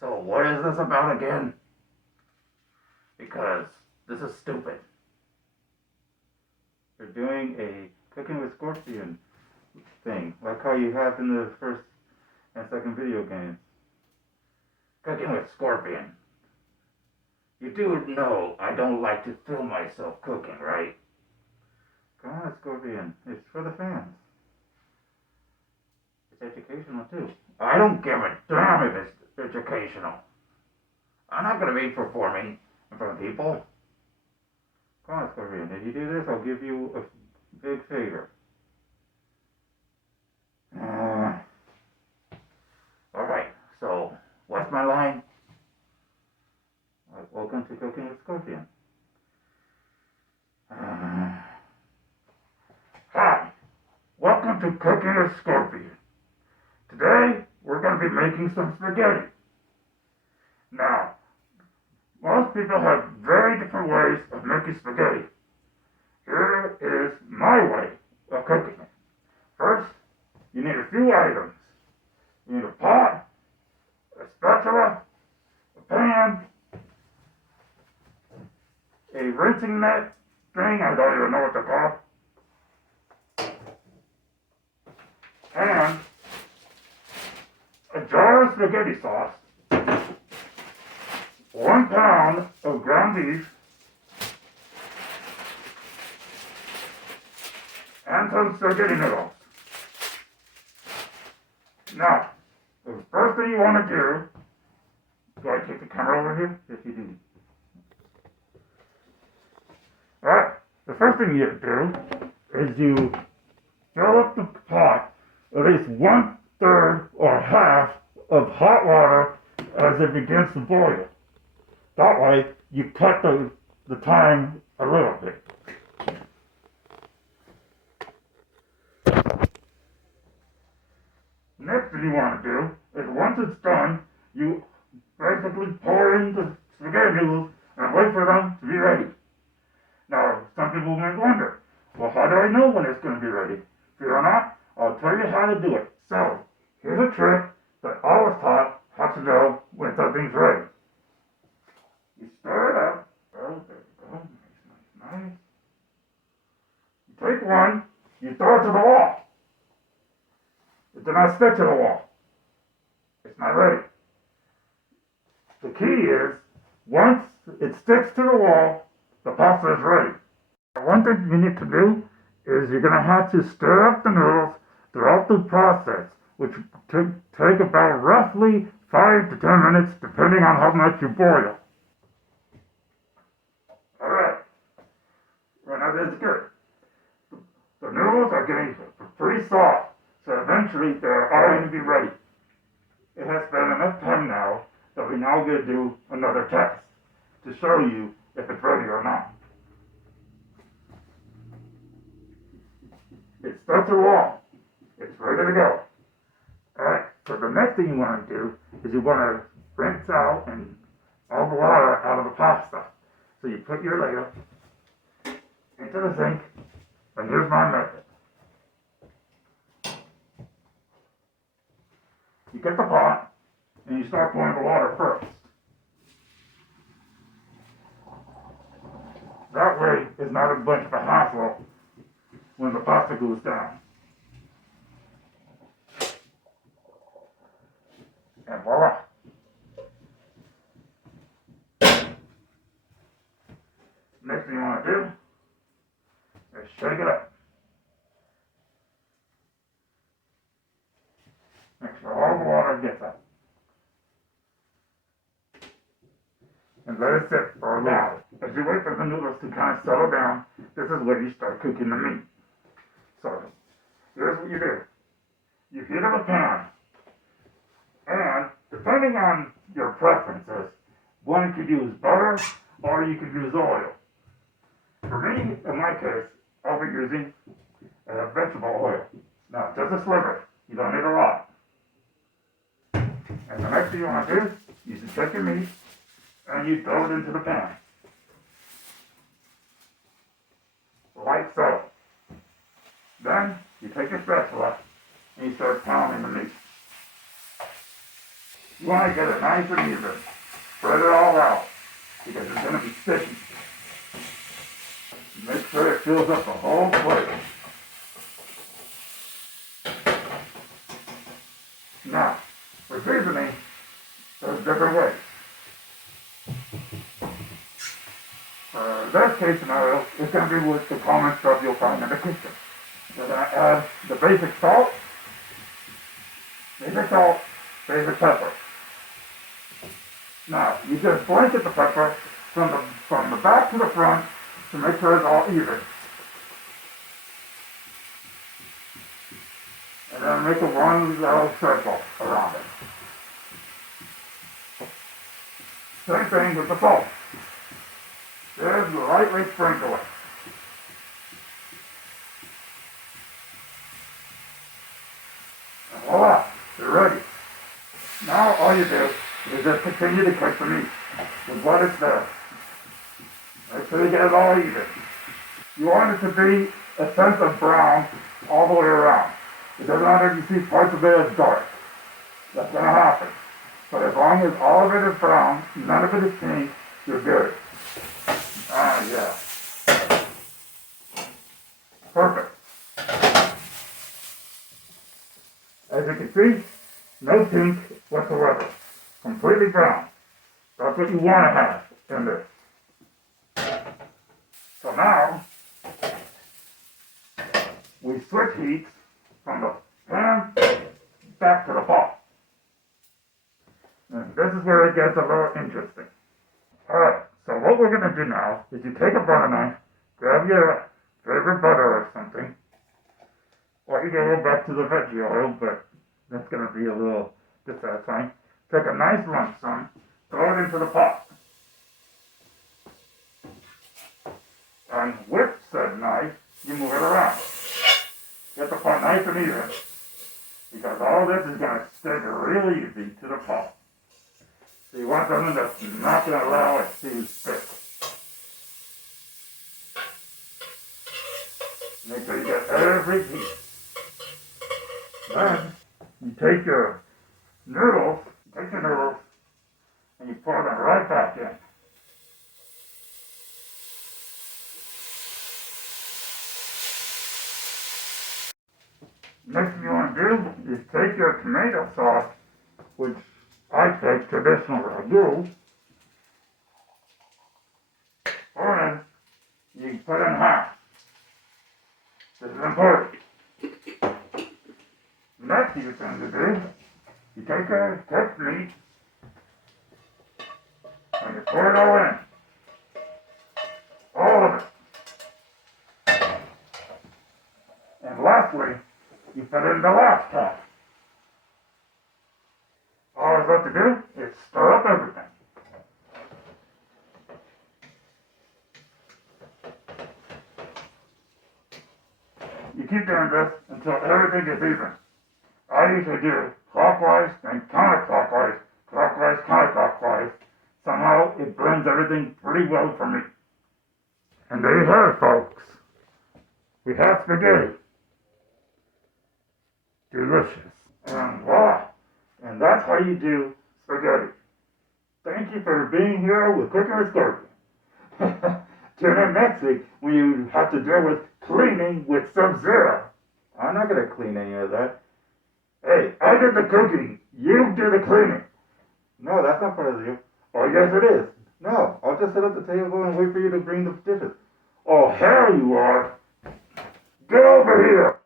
So what is this about again? Because this is stupid. You're doing a cooking with scorpion thing, like how you have in the first and second video games. Cooking with scorpion. You do know I don't like to film myself cooking, right? Come on, scorpion. It's for the fans. It's educational too. I don't give a damn if it's educational. I'm not gonna be performing in front of people. Come on, scorpion. If you do this, I'll give you a big favor. Alright, so what's my line? Welcome to Cooking with Scorpion. Hi, welcome to Cooking with Scorpion. Today, we're going to be making some spaghetti. Now, most people have very different ways of making spaghetti. Here is my way of cooking it. First, you need a few items. You need a pot, a spatula, a pan, a rinsing net thing, I don't even know what to call, and a jar of spaghetti sauce, 1 pound of ground beef, and some spaghetti noodles. Now, the first thing you want to do I take the camera over here? Yes, you do. Alright, the first thing you do is you fill up the pot at least 1/3 or half of hot water as it begins to boil. That way, you cut the time a little bit. Next thing you want to do is once it's done, you basically pour in the spaghetti noodles and wait for them to be ready. Now, some people might wonder, well, how do I know when it's going to be ready? Fear not, I'll tell you how to do it. So, here's a trick that I was taught how to know when something's ready. You stir it up. Oh, there we go. Nice. You take one, you throw it to the wall. It did not stick to the wall. It's not ready. The key is, once it sticks to the wall, the pasta is ready. One thing you need to do is you're going to have to stir up the noodles throughout the process, which take about roughly 5 to 10 minutes, depending on how much you boil. Alright. Well, now that's good. The noodles are getting pretty soft, so eventually they're all going to be ready. It has been enough time now that we're now going to do another test to show you if it's ready or not. It's stuck to the wall. It's ready to go. Alright, so the next thing you want to do is you want to rinse out and all the water out of the pasta. So you put your layer into the sink, and here's my method. You get the pot, and you start pouring the water first. That way, it's not a bunch of a hassle when the pasta goes down. And voila. Next thing you want to do is shake it up. Make sure all the water gets up. And let it sit for a while. As you wait for the noodles to kind of settle down, this is where you start cooking the meat. So, here's what you do. You heat up a pan, and depending on your preferences, one could use butter or you could use oil. For me, in my case, I'll be using vegetable oil. Now, just a sliver. You don't need a lot. And the next thing you want to do is you take your meat and you throw it into the pan. Like so. Then you take your spatula and you start pounding the meat. You want to get it nice and even. Spread it all out because it's going to be sticky. Make sure it fills up the whole plate. Now, for seasoning, there's different ways. Best case scenario is going to be with the common stuff you'll find in the kitchen. You're going to add the basic salt, basic pepper. Now, you just blanket the pepper from the back to the front to make sure it's all even. And then make a one little circle around it. Same thing with the salt. Just lightly sprinkle it. And voila, you're ready. Now all you do is just continue to cook the meat with what is there. Make sure you get it all even. You want it to be a sense of brown all the way around. It doesn't matter if you see parts of it as dark. That's going to happen. But as long as all of it is brown, none of it is pink, you're good. Ah, yeah. Perfect. As you can see, no pink whatsoever. Completely brown. That's what you want to have in this. So now, we switch heat from the pan back to the pot. And this is where it gets a little interesting. Alright, so what we're going to do now is you take a butter knife, grab your favorite butter or something, or you can go back to the veggie oil, but that's going to be a little dissatisfying. Take a nice lump some, throw it into the pot. And with said knife, you move it around. Get the pot nice and even, because all this is going to stick really easy to the pot. So you want something that's not going to allow it to stick. Make sure you get every piece. Then, you take your noodles, and you pour them right back in. Next thing you want to do is take your tomato sauce, which I take traditional ragu, or you cut it in half. This is important. Next thing to do, you take a cooked meat and you pour it all in. All of it. And lastly, you put it in the last half. All it's left to do is stir up everything. You keep doing this until everything is even. I usually do clockwise and counterclockwise, clockwise, counterclockwise. Somehow it blends everything pretty well for me. And there you have it, folks. We have spaghetti. Delicious. And voila. And that's how you do spaghetti. Thank you for being here with Cooking with Scorpion. Tune in next week when you have to deal with cleaning with Subzero. I'm not going to clean any of that. Hey, I did the cooking. You do the cleaning. No, that's not part of you. Oh, yes it is. No, I'll just sit at the table and wait for you to bring the dishes. Oh, hell you are. Get over here.